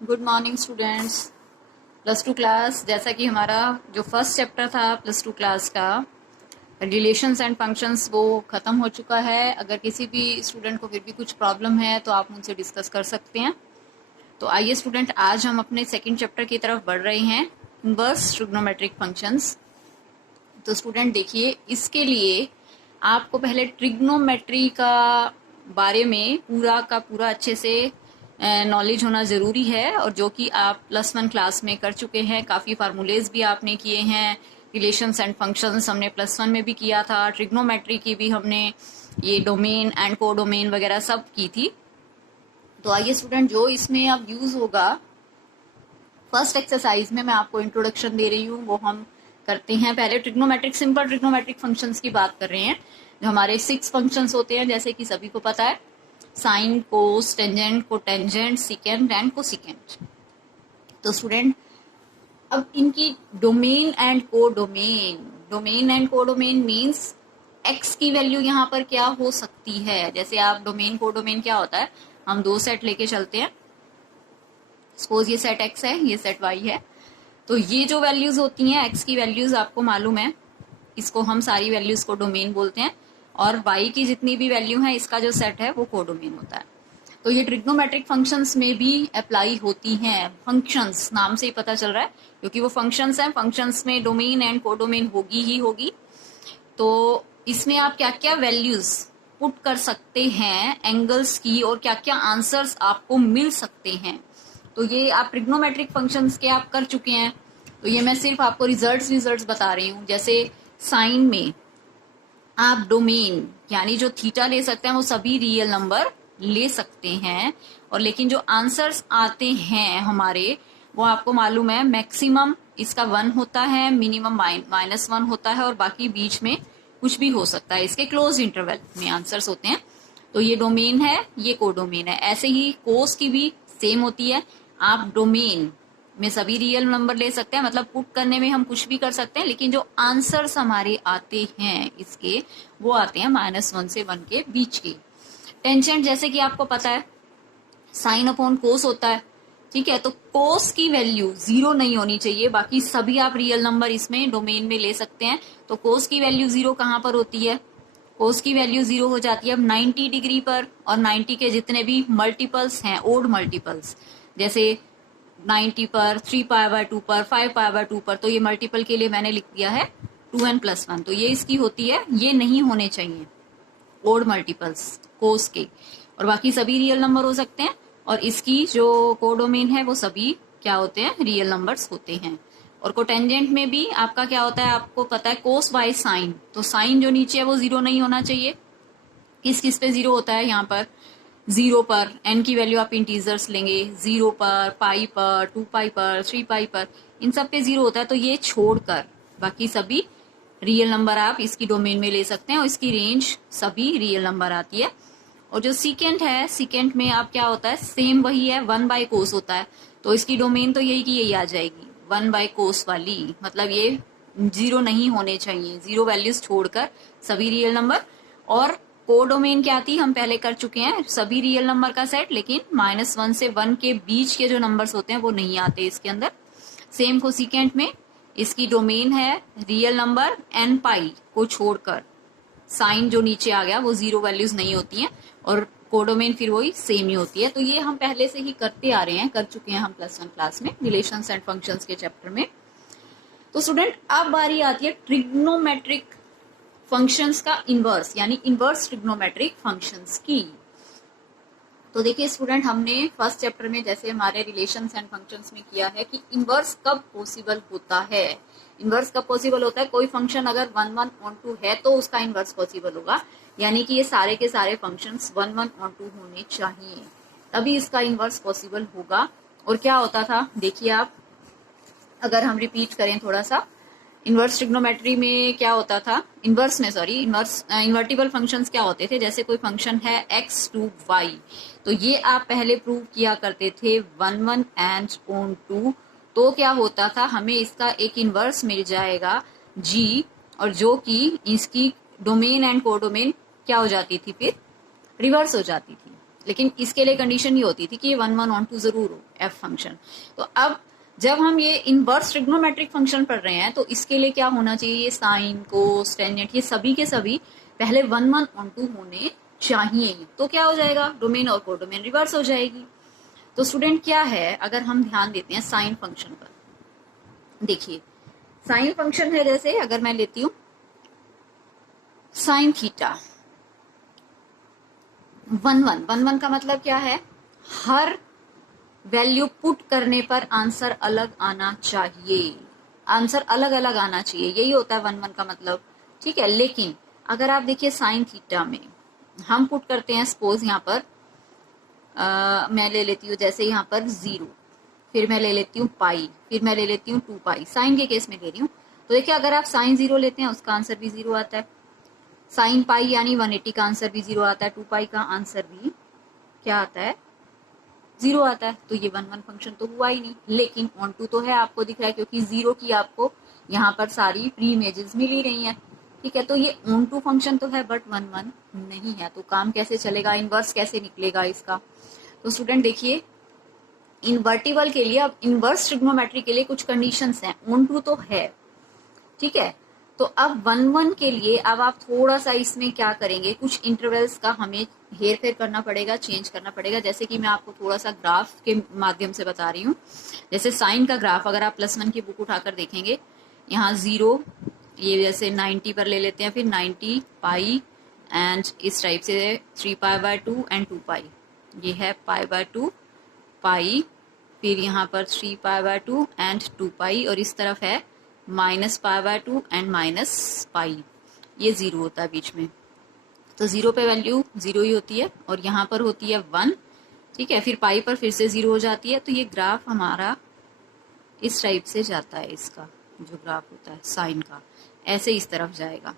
Good morning students. Plus two class, जैसा कि हमारा जो फर्स्ट चैप्टर था प्लस टू क्लास का रिलेशंस एंड फंक्शंस, वो ख़त्म हो चुका है। अगर किसी भी स्टूडेंट को फिर भी कुछ प्रॉब्लम है तो आप मुझसे डिस्कस कर सकते हैं। तो आइए स्टूडेंट, आज हम अपने सेकंड चैप्टर की तरफ बढ़ रहे हैं, इनवर्स ट्रिग्नोमेट्रिक फंक्शंस। तो स्टूडेंट देखिए, इसके लिए आपको पहले ट्रिग्नोमेट्री का बारे में पूरा का पूरा अच्छे से नॉलेज होना ज़रूरी है, और जो कि आप प्लस वन क्लास में कर चुके हैं। काफ़ी फार्मूलेज भी आपने किए हैं, रिलेशंस एंड फंक्शंस हमने प्लस वन में भी किया था, ट्रिग्नोमेट्री की भी हमने ये डोमेन एंड कोडोमेन वगैरह सब की थी। तो आइए स्टूडेंट, जो इसमें अब यूज़ होगा फर्स्ट एक्सरसाइज में, मैं आपको इंट्रोडक्शन दे रही हूँ, वो हम करते हैं। पहले ट्रिग्नोमेट्रिक, सिंपल ट्रिग्नोमेट्रिक फंक्शंस की बात कर रहे हैं। जो हमारे 6 फंक्शंस होते हैं, जैसे कि सभी को पता है, sine, cos, tangent, cotangent, secant and cosecant. तो स्टूडेंट, अब इनकी domain and codomain means x की वैल्यू यहाँ पर क्या हो सकती है। जैसे आप डोमेन कोडोमेन क्या होता है, हम 2 सेट लेके चलते हैं। सपोज ये सेट एक्स है, ये सेट वाई है। तो ये जो वैल्यूज होती हैं, एक्स की वैल्यूज आपको मालूम है, इसको हम सारी वैल्यूज को डोमेन बोलते हैं, और वाई की जितनी भी वैल्यू है, इसका जो सेट है वो कोडोमेन होता है। तो ये ट्रिग्नोमेट्रिक फंक्शंस में भी अप्लाई होती हैं। फंक्शंस नाम से ही पता चल रहा है, क्योंकि वो फंक्शंस हैं, फंक्शंस में डोमेन एंड कोडोमेन होगी ही होगी। तो इसमें आप क्या क्या वैल्यूज पुट कर सकते हैं एंगल्स की, और क्या क्या आंसर्स आपको मिल सकते हैं। तो ये आप ट्रिग्नोमेट्रिक फंक्शंस के आप कर चुके हैं। तो ये मैं सिर्फ आपको रिजल्ट्स बता रही हूँ। जैसे साइन में आप डोमेन यानी जो थीटा ले सकते हैं, वो सभी रियल नंबर ले सकते हैं, और लेकिन जो आंसर्स आते हैं हमारे, वो आपको मालूम है, मैक्सिमम इसका 1 होता है, मिनिमम -1 होता है, और बाकी बीच में कुछ भी हो सकता है। इसके क्लोज इंटरवल में आंसर्स होते हैं। तो ये डोमेन है, ये कोडोमेन है। ऐसे ही कोस की भी सेम होती है। आप डोमेन में सभी रियल नंबर ले सकते हैं, मतलब पुट करने में हम कुछ भी कर सकते हैं, लेकिन जो आंसर्स हमारे आते हैं इसके, वो आते हैं -1 से 1 के बीच के। टेंजेंट, जैसे कि आपको पता है, साइन अपॉन कोस होता है, ठीक है। तो कोस की वैल्यू 0 नहीं होनी चाहिए, बाकी सभी आप रियल नंबर इसमें डोमेन में ले सकते हैं। तो कोस की वैल्यू 0 कहाँ पर होती है? कोस की वैल्यू 0 हो जाती है अब 90 डिग्री पर, और 90 के जितने भी मल्टीपल्स हैं, ओड मल्टीपल्स, जैसे 90 पर, 3π/2 पर, 5π/2 पर। तो ये मल्टीपल के लिए मैंने लिख दिया है 2n+1। तो ये इसकी होती है, ये नहीं होने चाहिए ओड मल्टीपल्स कोस के, और बाकी सभी रियल नंबर हो सकते हैं। और इसकी जो कोडोमेन है, वो सभी क्या होते हैं? रियल नंबर्स होते हैं। और कोटेंजेंट में भी आपका क्या होता है, आपको पता है, कोस बाय साइन। तो साइन जो नीचे है वो 0 नहीं होना चाहिए। किस किस पे 0 होता है? यहाँ पर 0 पर n की वैल्यू आप इंटीजर्स लेंगे, 0 पर, पाई पर, 2π पर, 3π पर, इन सब पे 0 होता है। तो ये छोड़कर बाकी सभी रियल नंबर आप इसकी डोमेन में ले सकते हैं, और इसकी रेंज सभी रियल नंबर आती है। और जो सीकेंट है, सीकेंट में आप क्या होता है, सेम वही है, 1/कोस होता है। तो इसकी डोमेन तो यही की यही आ जाएगी, 1/कोस वाली। मतलब ये 0 नहीं होने चाहिए, 0 वैल्यूज छोड़कर सभी रियल नंबर। और कोडोमेन क्या थी, हम पहले कर चुके हैं, सभी रियल नंबर का सेट, लेकिन -1 से 1 के बीच के जो नंबर्स होते हैं वो नहीं आते इसके अंदर। सेम कोसिकेंट में इसकी डोमेन है रियल नंबर nπ को छोड़कर, साइन जो नीचे आ गया वो 0 वैल्यूज नहीं होती हैं, और कोडोमेन फिर वही सेम ही होती है। तो ये हम पहले से ही करते आ रहे हैं, कर चुके हैं हम प्लस 1 क्लास में, रिलेशंस एंड फंक्शंस के चैप्टर में। तो स्टूडेंट, अब बारी आती है ट्रिग्नोमेट्रिक फंक्शंस का इनवर्स, यानी इनवर्स ट्रिग्नोमेट्रिक फंक्शंस की। तो देखिए स्टूडेंट, हमने फर्स्ट चैप्टर में जैसे हमारे रिलेशंस एंड फंक्शंस में किया है कि इनवर्स कब पॉसिबल होता है। इनवर्स कब पॉसिबल होता है? कोई फंक्शन अगर 1/1/2 है तो उसका इनवर्स पॉसिबल होगा, यानी कि ये सारे के सारे फंक्शंस 1/1/2 होने चाहिए, तभी इसका इनवर्स पॉसिबल होगा। और क्या होता था, देखिए आप, अगर हम रिपीट करें थोड़ा सा, इनवर्स ट्रिग्नोमेट्री में क्या होता था, इन्वर्टिबल फंक्शंस क्या होते थे। जैसे कोई फंक्शन है x to y, तो ये आप पहले प्रूव किया करते थे 1/1 and on 2। तो क्या होता था, हमें इसका एक इनवर्स मिल जाएगा g, और जो कि इसकी डोमेन एंड कोडोमेन क्या हो जाती थी, फिर रिवर्स हो जाती थी। लेकिन इसके लिए कंडीशन ये होती थी कि ये 1 1 ऑन टू जरूर हो एफ फंक्शन। तो अब जब हम ये इनवर्स ट्रिग्नोमेट्रिक फंक्शन पढ़ रहे हैं तो इसके लिए क्या होना चाहिए, ये साइन कोस टेंजेंट ये सभी के सभी पहले 1 1 ऑन टू होने चाहिए। तो क्या हो जाएगा, डोमेन और कोडोमेन रिवर्स हो जाएगी। तो स्टूडेंट क्या है, अगर हम ध्यान देते हैं साइन फंक्शन पर, देखिए साइन फंक्शन है, जैसे अगर मैं लेती हूं साइन थीटा 1 1 1 1 का मतलब क्या है, हर वैल्यू पुट करने पर आंसर अलग आना चाहिए, आंसर अलग अलग आना चाहिए, यही होता है 1 1 का मतलब, ठीक है। लेकिन अगर आप देखिए साइन थीटा में हम पुट करते हैं, सपोज यहाँ पर मैं ले लेती हूँ जैसे यहाँ पर 0, फिर मैं ले लेती हूँ पाई, फिर मैं ले लेती हूँ 2 पाई, साइन के केस में ले रही हूँ। तो देखिए अगर आप साइन 0 लेते हैं उसका आंसर भी 0 आता है, साइन पाई यानी 180 का आंसर भी 0 आता है, 2 पाई का आंसर भी क्या आता है, 0 आता है। तो ये 1 1 फंक्शन तो हुआ ही नहीं, लेकिन ऑन टू तो है, आपको दिख रहा है क्योंकि 0 की आपको यहाँ पर सारी प्री इमेजेस मिल ही रही हैं, ठीक है। तो ये ऑन टू फंक्शन तो है बट 1 1 नहीं है, तो काम कैसे चलेगा, इनवर्स कैसे निकलेगा इसका। तो स्टूडेंट देखिए इन्वर्टिबल के लिए, अब इनवर्स ट्रिग्नोमेट्री के लिए कुछ कंडीशंस हैं, ऑन टू तो है, ठीक है। तो अब 1 1 के लिए अब आप थोड़ा सा इसमें क्या करेंगे, कुछ इंटरवल्स का हमें हेर फेर करना पड़ेगा, चेंज करना पड़ेगा। जैसे कि मैं आपको थोड़ा सा ग्राफ के माध्यम से बता रही हूँ। जैसे साइन का ग्राफ अगर आप +1 की बुक उठाकर देखेंगे, यहाँ 0 ये जैसे 90 पर ले लेते हैं, फिर 90 पाई एंड इस टाइप से 3 पाई/2 एंड 2 पाई, ये है पाई/2 पाई, फिर यहाँ पर 3 पाई/2 एंड 2 पाई, और इस तरफ है -पाई/2 एंड -पाई, ये 0 होता है बीच में। तो 0 पे वैल्यू 0 ही होती है और यहाँ पर होती है 1, ठीक है। फिर पाई पर फिर से 0 हो जाती है। तो ये ग्राफ हमारा इस टाइप से जाता है, इसका जो ग्राफ होता है साइन का, ऐसे इस तरफ जाएगा,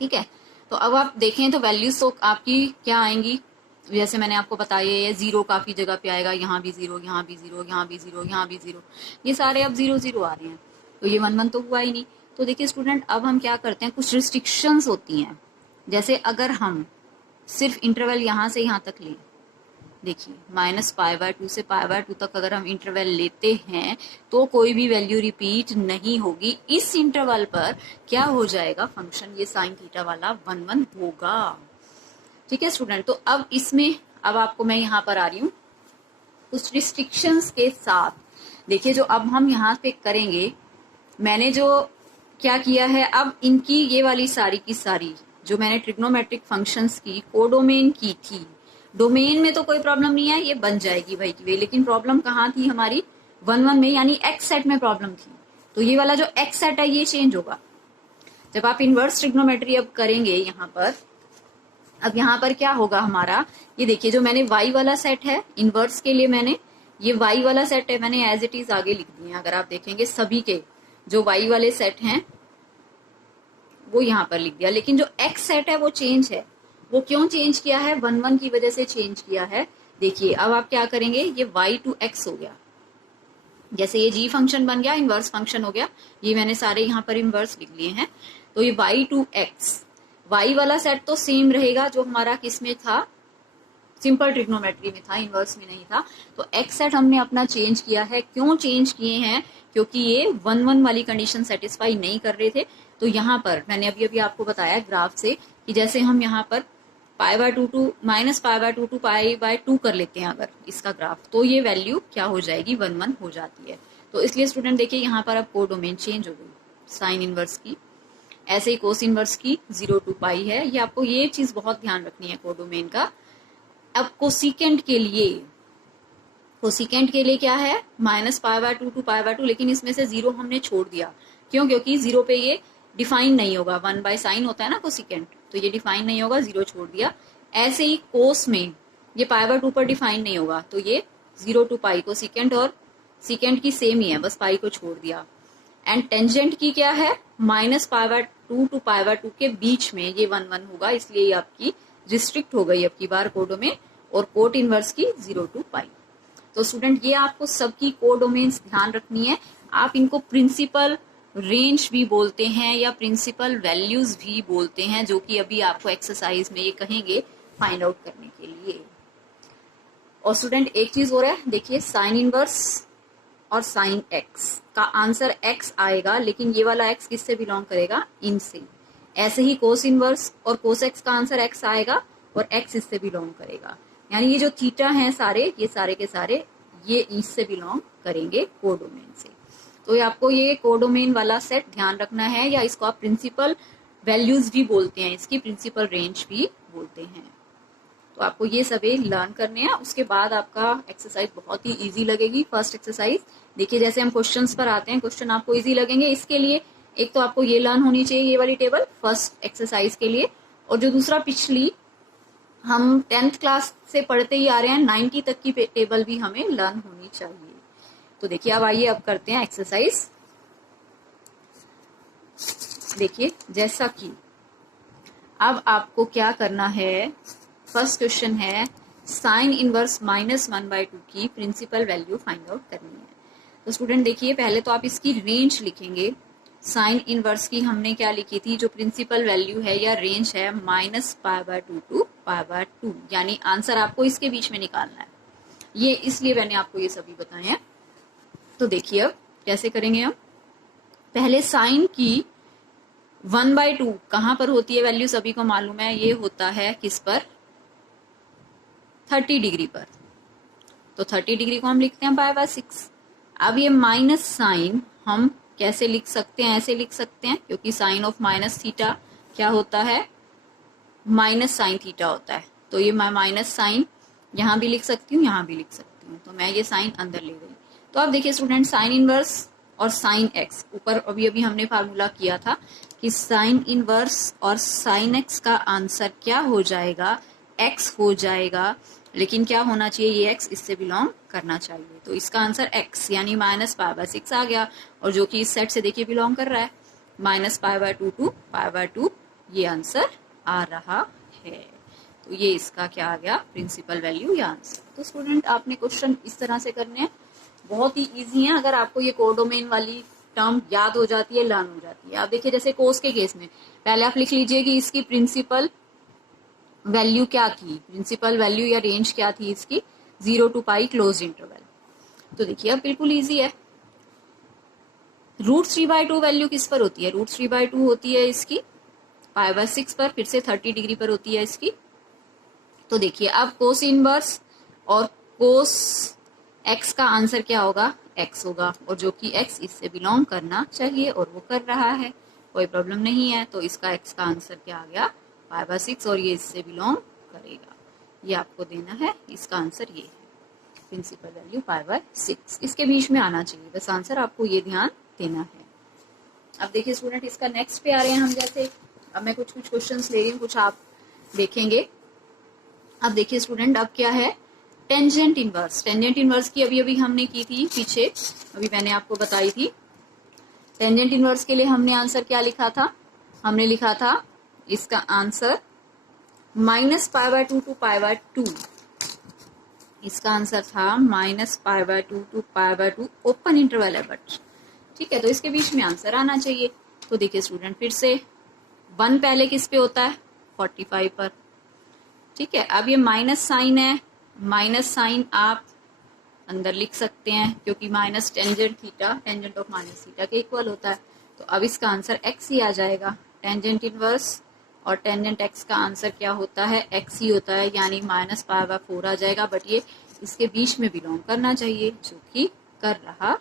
ठीक है। तो अब आप देखें तो वैल्यूज तो आपकी क्या आएंगी, जैसे मैंने आपको बताया ये 0 काफी जगह पे आएगा, यहाँ भी 0, यहाँ भी 0, यहाँ भी 0, यहाँ भी 0, ये सारे अब 0 0 आ रहे हैं। तो ये 1 1 तो हुआ ही नहीं। तो देखिए स्टूडेंट अब हम क्या करते हैं, कुछ रिस्ट्रिक्शंस होती हैं। जैसे अगर हम सिर्फ इंटरवल यहाँ से यहाँ तक लें, देखिए -पाई/2 से पाई/2 तक अगर हम इंटरवल लेते हैं तो कोई भी वैल्यू रिपीट नहीं होगी। इस इंटरवल पर क्या हो जाएगा, फंक्शन ये साइन थीटा वाला 1 1 होगा, ठीक है स्टूडेंट। तो अब इसमें अब आपको मैं यहाँ पर आ रही हूँ कुछ रिस्ट्रिक्शंस के साथ। देखिए जो अब हम यहाँ पे करेंगे, मैंने जो क्या किया है, अब इनकी ये वाली सारी की सारी जो मैंने ट्रिग्नोमेट्रिक फंक्शंस की कोडोमेन की थी, डोमेन में तो कोई प्रॉब्लम नहीं है, ये बन जाएगी भाई की वे, लेकिन प्रॉब्लम कहाँ थी हमारी 1 1 में, यानी एक्स सेट में प्रॉब्लम थी। तो ये वाला जो एक्स सेट है ये चेंज होगा जब आप इनवर्स ट्रिग्नोमेट्री अब करेंगे। यहाँ पर अब यहाँ पर क्या होगा हमारा, ये देखिए जो मैंने y वाला सेट है इनवर्स के लिए, मैंने ये y वाला सेट है मैंने एज इट इज आगे लिख दिए हैं। अगर आप देखेंगे सभी के जो y वाले सेट हैं वो यहाँ पर लिख दिया, लेकिन जो x सेट है वो चेंज है। वो क्यों चेंज किया है, 1 1 की वजह से चेंज किया है। देखिए अब आप क्या करेंगे, ये y to x हो गया, जैसे ये g फंक्शन बन गया, इनवर्स फंक्शन हो गया, ये मैंने सारे यहाँ पर इनवर्स लिख लिए हैं। तो ये y to x, y वाला सेट तो सेम रहेगा जो हमारा किस में था, सिंपल ट्रिग्नोमेट्री में था, इनवर्स में नहीं था। तो x सेट हमने अपना चेंज किया है। क्यों चेंज किए हैं, क्योंकि ये 1 1 वाली कंडीशन सेटिस्फाई नहीं कर रहे थे। तो यहाँ पर मैंने अभी आपको बताया ग्राफ से कि जैसे हम यहाँ पर पाई/2 टू -पाई/2 टू पाई/2 कर लेते हैं अगर इसका ग्राफ, तो ये वैल्यू क्या हो जाएगी, 1 1 हो जाती है। तो इसलिए स्टूडेंट देखिए यहाँ पर अब कोडोमेन चेंज हो गई साइन इनवर्स की, ऐसे ही कोस इनवर्स की 0 to पाई है। ये आपको ये चीज बहुत ध्यान रखनी है कोडोमेन का। अब कोसिकेंट के लिए, कोसिकेंट के लिए क्या है, -पाई/2 टू पाई/2, लेकिन इसमें से 0 हमने छोड़ दिया। क्यों, क्योंकि 0 पे ये डिफाइन नहीं होगा, 1/sin होता है ना कोसिकेंट, तो ये डिफाइन नहीं होगा, 0 छोड़ दिया। ऐसे ही कोस में ये पाई/2 पर डिफाइन नहीं होगा, तो ये 0 to पाई, कोसिकेंट और सिकेंट की सेम ही है, बस पाई को छोड़ दिया। एंड टेंजेंट की क्या है, -पाई/2 टू पाई/2 के बीच में ये 1 1 होगा, इसलिए ये आपकी रिस्ट्रिक्ट हो गई अब की बार कोडोमेन, और कोट इनवर्स की 0 to पाई। तो स्टूडेंट ये आपको सबकी कोडोमेन्स ध्यान रखनी है। आप इनको प्रिंसिपल रेंज भी बोलते हैं या प्रिंसिपल वैल्यूज भी बोलते हैं, जो कि अभी आपको एक्सरसाइज में ये कहेंगे फाइंड आउट करने के लिए। और स्टूडेंट एक चीज और है, देखिए साइन इनवर्स और साइन एक्स का आंसर एक्स आएगा, लेकिन ये वाला एक्स किससे बिलोंग करेगा, इन से। ऐसे ही कोस इनवर्स और कोस एक्स का आंसर एक्स आएगा और एक्स इससे बिलोंग करेगा। यानी ये जो थीटा हैं सारे, ये सारे के सारे ये इससे बिलोंग करेंगे कोडोमेन से। तो ये आपको ये कोडोमेन वाला सेट ध्यान रखना है, या इसको आप प्रिंसिपल वैल्यूज भी बोलते हैं, इसकी प्रिंसिपल रेंज भी बोलते हैं। तो आपको ये सभी लर्न करने हैं, उसके बाद आपका एक्सरसाइज बहुत ही इजी लगेगी। फर्स्ट एक्सरसाइज देखिए, जैसे हम क्वेश्चंस पर आते हैं, क्वेश्चन आपको इजी लगेंगे। इसके लिए एक तो आपको ये लर्न होनी चाहिए, ये वाली टेबल फर्स्ट एक्सरसाइज के लिए, और जो दूसरा पिछली हम 10th क्लास से पढ़ते ही आ रहे हैं 90 तक की टेबल भी हमें लर्न होनी चाहिए। तो देखिए अब आइए अब करते हैं एक्सरसाइज। देखिए जैसा कि अब आपको क्या करना है, फर्स्ट क्वेश्चन है साइन इनवर्स -1/2 की प्रिंसिपल वैल्यू फाइंड आउट करनी है। तो स्टूडेंट देखिए पहले तो आप इसकी रेंज लिखेंगे। साइन इनवर्स की हमने क्या लिखी थी, जो प्रिंसिपल वैल्यू है या रेंज है -π/2 to π/2, यानी आंसर आपको इसके बीच में निकालना है। ये इसलिए मैंने आपको ये सभी बताए हैं। तो देखिए अब कैसे करेंगे हम, पहले साइन की 1/2 कहां पर होती है वैल्यू, सभी को मालूम है, ये होता है किस पर, 30 डिग्री पर। तो 30 डिग्री को हम लिखते हैं π/6। अब ये माइनस साइन हम कैसे लिख सकते हैं, ऐसे लिख सकते हैं, क्योंकि साइन ऑफ माइनस थीटा क्या होता है, माइनस साइन थीटा होता है। तो ये मैं माइनस साइन यहां भी लिख सकती हूँ, यहां भी लिख सकती हूँ, तो मैं ये साइन अंदर ले गई। तो अब देखिए स्टूडेंट, साइन इनवर्स और साइन एक्स, ऊपर अभी अभी हमने फार्मूला किया था कि साइन इनवर्स और साइन एक्स का आंसर क्या हो जाएगा, एक्स हो जाएगा, लेकिन क्या होना चाहिए, ये एक्स इससे बिलोंग करना चाहिए। तो इसका आंसर एक्स यानी -π/6 आ गया, और जो कि इस सेट से देखिए बिलोंग कर रहा है, -π/2 to π/2 ये आंसर आ रहा है। तो ये इसका क्या आ गया, प्रिंसिपल वैल्यू या आंसर। तो स्टूडेंट आपने क्वेश्चन इस तरह से करने हैं, बहुत ही इजी है। अगर आपको ये कोडोमेन वाली टर्म याद हो जाती है, लर्न हो जाती है। आप देखिए जैसे कोस के केस में पहले आप लिख लीजिए कि इसकी प्रिंसिपल वैल्यू क्या थी, प्रिंसिपल वैल्यू या रेंज क्या थी इसकी, 0 to π क्लोज इंटरवल। तो देखिए अब बिल्कुल इजी है। √3/2 वैल्यू किस पर होती है, √3/2 होती है इसकी π/6 पर, फिर से 30 डिग्री पर होती है इसकी। तो देखिए अब कोस इनवर्स और कोस एक्स का आंसर क्या होगा, एक्स होगा, और जो कि एक्स इससे बिलोंग करना चाहिए और वो कर रहा है, कोई प्रॉब्लम नहीं है। तो इसका एक्स का आंसर क्या आ गया, π/6, और ये इससे बिलोंग करेगा, ये आपको देना है। इसका आंसर ये है, प्रिंसिपल वैल्यू π/6 इसके बीच में आना चाहिए, बस आंसर आपको ये ध्यान देना है। अब देखिए स्टूडेंट इसका नेक्स्ट पे आ रहे हैं हम। जैसे अब मैं कुछ क्वेश्चंस ले रही हूँ, कुछ आप देखेंगे। अब देखिए स्टूडेंट अब क्या है, टेंजेंट इनवर्स। टेंजेंट इनवर्स की अभी अभी हमने की थी पीछे, अभी मैंने आपको बताई थी। टेंजेंट इनवर्स के लिए हमने आंसर क्या लिखा था, हमने लिखा था इसका आंसर -π/2 to π/2। इसका आंसर था -π/2 to π/2, ओपन इंटरवल है बट, ठीक है। तो इसके बीच में आंसर आना चाहिए। तो देखिए स्टूडेंट फिर से 1 पहले किस पे होता है, 45 पर, ठीक है। अब ये माइनस साइन है, माइनस साइन आप अंदर लिख सकते हैं, क्योंकि minus tangent theta tangent of minus theta के इक्वल होता है। तो अब इसका आंसर एक्स ही आ जाएगा। टेंजेंट इनवर्स और टेंजेंट एक्स का आंसर क्या होता है, एक्स ही होता है, यानी -π/4 आ जाएगा। बट ये इसके बीच में बिलोंग करना चाहिए, जो कि कर रहा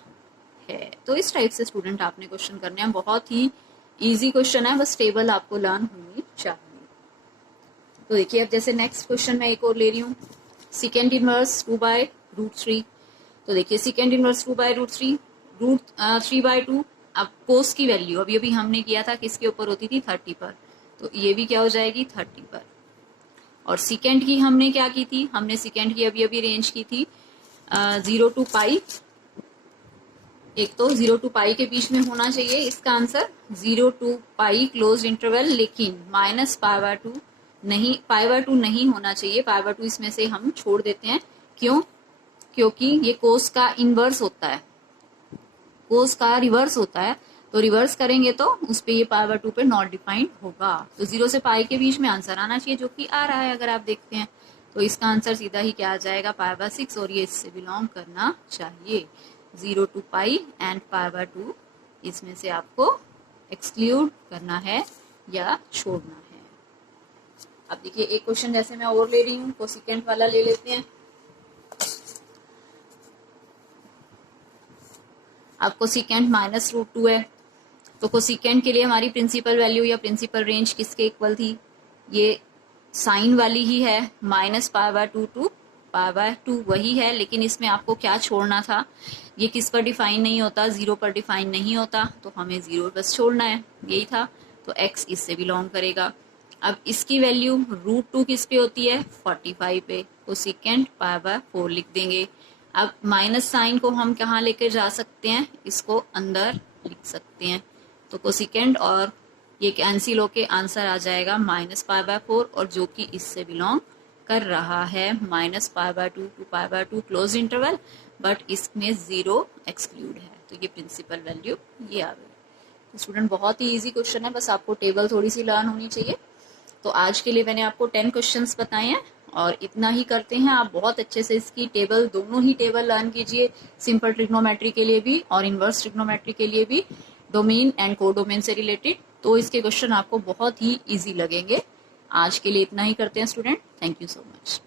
है। तो इस टाइप से स्टूडेंट आपने क्वेश्चन करने हैं, बहुत ही इजी क्वेश्चन है, बस टेबल आपको लर्न होनी चाहिए। तो देखिए अब जैसे नेक्स्ट क्वेश्चन मैं एक और ले रही हूँ, सेकेंड इनवर्स 2/√3। तो देखिए सेकेंड इनवर्स 2/√3, √3/2। अब कोस की वैल्यू अभी अभी हमने किया था किसके ऊपर होती थी, 30 पर, तो ये भी क्या हो जाएगी 30 पर। और सेकेंड की हमने क्या की थी, हमने सेकेंड की अभी अभी रेंज की थी 0 to π। एक तो 0 to π के बीच में होना चाहिए इसका आंसर, 0 to π क्लोज इंटरवल, लेकिन -π/2 नहीं, π/2 नहीं होना चाहिए। π/2 इसमें से हम छोड़ देते हैं, क्यों, क्योंकि ये कोस का इनवर्स होता है, कोस का रिवर्स होता है। तो रिवर्स करेंगे तो उस पे ये π/2 पे नॉट डिफाइंड होगा। तो 0 से π के बीच में आंसर आना चाहिए, जो कि आ रहा है अगर आप देखते हैं तो इसका आंसर सीधा ही क्या आ जाएगा, π/6, और ये इससे बिलोंग करना चाहिए। 0 to π एंड π/2 इसमें से आपको एक्सक्लूड करना है या छोड़ना है। अब देखिए एक क्वेश्चन जैसे मैं और ले रही हूँ, कोसिकेंट वाला ले लेते हैं। अब कोसिकेंट -√2 है, तो कोसिकेंट के लिए हमारी प्रिंसिपल वैल्यू या प्रिंसिपल रेंज किसके इक्वल थी, ये साइन वाली ही है, -π/2 to π/2 वही है, लेकिन इसमें आपको क्या छोड़ना था, ये किस पर डिफाइन नहीं होता, 0 पर डिफाइन नहीं होता, तो हमें 0 बस छोड़ना है, यही था। तो x इससे बिलोंग करेगा। अब इसकी वैल्यू √2 किस पे होती है, 45 पे, कोसिकेंट π/4 लिख देंगे। अब माइनस साइन को हम कहाँ लेकर जा सकते हैं, इसको अंदर लिख सकते हैं, तो कोसिकेंट और ये कैंसिल होके आंसर आ जाएगा -π/4, और जो कि इससे बिलोंग कर रहा है -π/2 to π/2 क्लोज इंटरवल, बट इसमें 0 एक्सक्लूड है, तो ये प्रिंसिपल वैल्यू ये आ गई। तो स्टूडेंट बहुत ही इजी क्वेश्चन है, बस आपको टेबल थोड़ी सी लर्न होनी चाहिए। तो आज के लिए मैंने आपको 10 क्वेश्चंस बताए हैं और इतना ही करते हैं। आप बहुत अच्छे से इसकी टेबल, दोनों ही टेबल लर्न कीजिए, सिंपल ट्रिग्नोमेट्री के लिए भी और इनवर्स ट्रिग्नोमेट्री के लिए भी, डोमेन एंड कोडोमेन से रिलेटेड, तो इसके क्वेश्चन आपको बहुत ही इजी लगेंगे। आज के लिए इतना ही करते हैं student. Thank you so much.